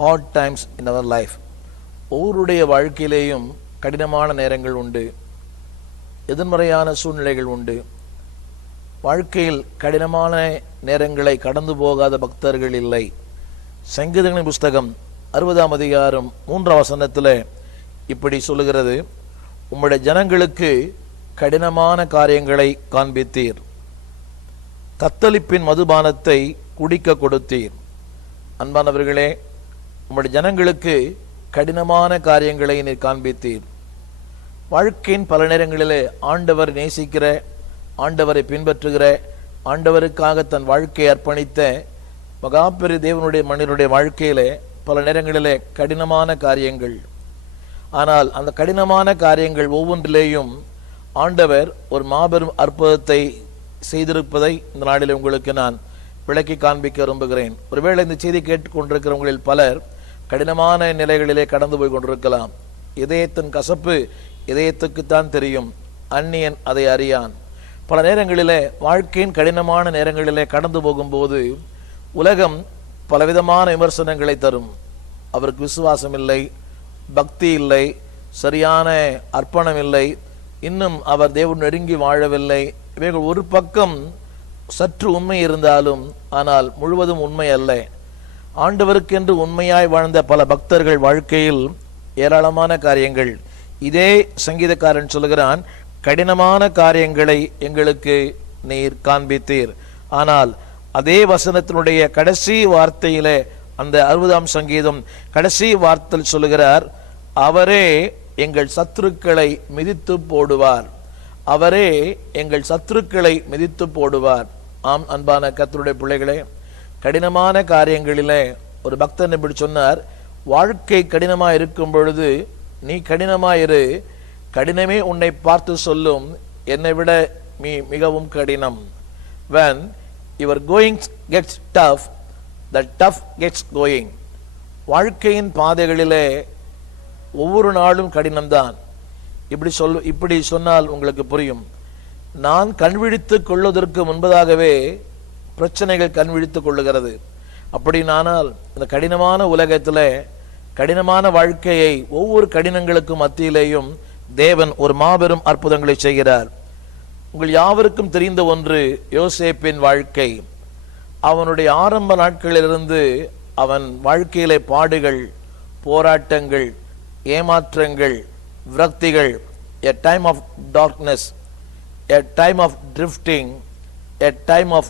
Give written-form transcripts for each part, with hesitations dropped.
hard times in our life. ஒவ்வொருடைய வாழ்க்கையிலேயும் கடினமான நேரங்கள் உண்டு, எதிர்மறையான சூழ்நிலைகள் உண்டு. வாழ்க்கையில் கடினமான நேரங்களை கடந்து போகாத பக்தர்கள் இல்லை. சங்கீதங்களின் புஸ்தகம் 60ஆம் அதிகாரம் 3ஆம் வசனத்தில் இப்படி சொல்லுகிறது, உம்முடைய ஜனங்களுக்கு கடினமான காரியங்களை காண்பித்தீர், தத்தளிப்பின் மதுபானத்தை குடிக்க கொடுத்தீர். அன்பானவர்களே, உம்முடைய ஜனங்களுக்கு கடினமான காரியங்களை நீர் காண்பித்தீர். வாழ்க்கையின் பல நேரங்களிலே ஆண்டவர் நேசிக்கிற, ஆண்டவரை பின்பற்றுகிற, ஆண்டவருக்காக தன் வாழ்க்கையை அர்ப்பணித்த மகாபெரு தேவனுடைய மனிதனுடைய வாழ்க்கையிலே பல நேரங்களிலே கடினமான காரியங்கள். ஆனால் அந்த கடினமான காரியங்கள் ஒவ்வொன்றிலேயும் ஆண்டவர் ஒரு மாபெரும் அற்புதத்தை செய்திருப்பதை இந்த நாளில் உங்களுக்கு நான் விளக்கி காண்பிக்க விரும்புகிறேன். ஒருவேளை இந்த செய்தி கேட்டுக்கொண்டிருக்கிறவங்களில் பலர் கடினமான நிலைகளிலே கடந்து போய் கொண்டிருக்கலாம். இதயத்தின் கசப்பு இதயத்துக்குத்தான் தெரியும், அந்நியன் அதை அறியான். பல நேரங்களிலே வாழ்க்கையின் கடினமான நேரங்களிலே கடந்து போகும்போது உலகம் பலவிதமான விமர்சனங்களை தரும். அவருக்கு விசுவாசம் இல்லை, பக்தி இல்லை, சரியான அர்ப்பணம் இல்லை, இன்னும் அவர் தேவன் நெருங்கி வாழவில்லை. இவைகள் ஒரு பக்கம் சற்று உண்மை இருந்தாலும் ஆனால் முழுவதும் உண்மை அல்ல. ஆண்டவருக்கென்று உண்மையாய் வாழ்ந்த பல பக்தர்கள் வாழ்க்கையில் ஏராளமான காரியங்கள். இதே சங்கீதக்காரன் சொல்கிறான், கடினமான காரியங்களை எங்களுக்கு நீர் காண்பித்தீர். ஆனால் அதே வசனத்தினுடைய கடைசி வார்த்தையிலே, அந்த 60ஆம் சங்கீதம் கடைசி வார்த்தையில் சொல்லுகிறார், அவரே எங்கள் சத்துருக்களை மிதித்து போடுவார், அவரே எங்கள் சத்துருக்களை மிதித்து போடுவார். ஆம் அன்பான கர்த்தருடைய பிள்ளைகளே, கடினமான காரியங்களிலே ஒரு பக்தன் இப்படி சொன்னார், வாழ்க்கை கடினமாக இருக்கும் பொழுது நீ கடினமாயிரு, கடினமே உன்னை பார்த்து சொல்லும் என்னை விட நீ மிகவும் கடினம். when your going gets tough, the tough gets going. வாழ்க்கையின் பாதைகளிலே ஒவ்வொரு நாளும் கடினம்தான். இப்படி சொன்னால் உங்களுக்கு புரியும். நான் கண்விழித்து கொள்வதற்கு முன்பதாகவே பிரச்சனைகள் கண்விழித்து கொள்ளுகிறது. அப்படினானால் இந்த கடினமான உலகத்தில் கடினமான வாழ்க்கையை ஒவ்வொரு கடினங்களுக்கும் மத்தியிலேயும் தேவன் ஒரு மாபெரும் அற்புதங்களை செய்கிறார். உங்கள் யாவருக்கும் தெரிந்த ஒன்று யோசேப்பின் வாழ்க்கை. அவனுடைய ஆரம்ப நாட்களிலிருந்து அவன் வாழ்க்கையிலே பாடுகள், போராட்டங்கள், ஏமாற்றங்கள், விரக்திகள், a time of darkness, a time of drifting, a time of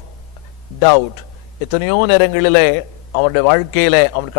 doubt, எத்தனையோ நேரங்களிலே அவனுடைய வாழ்க்கையிலே அவன்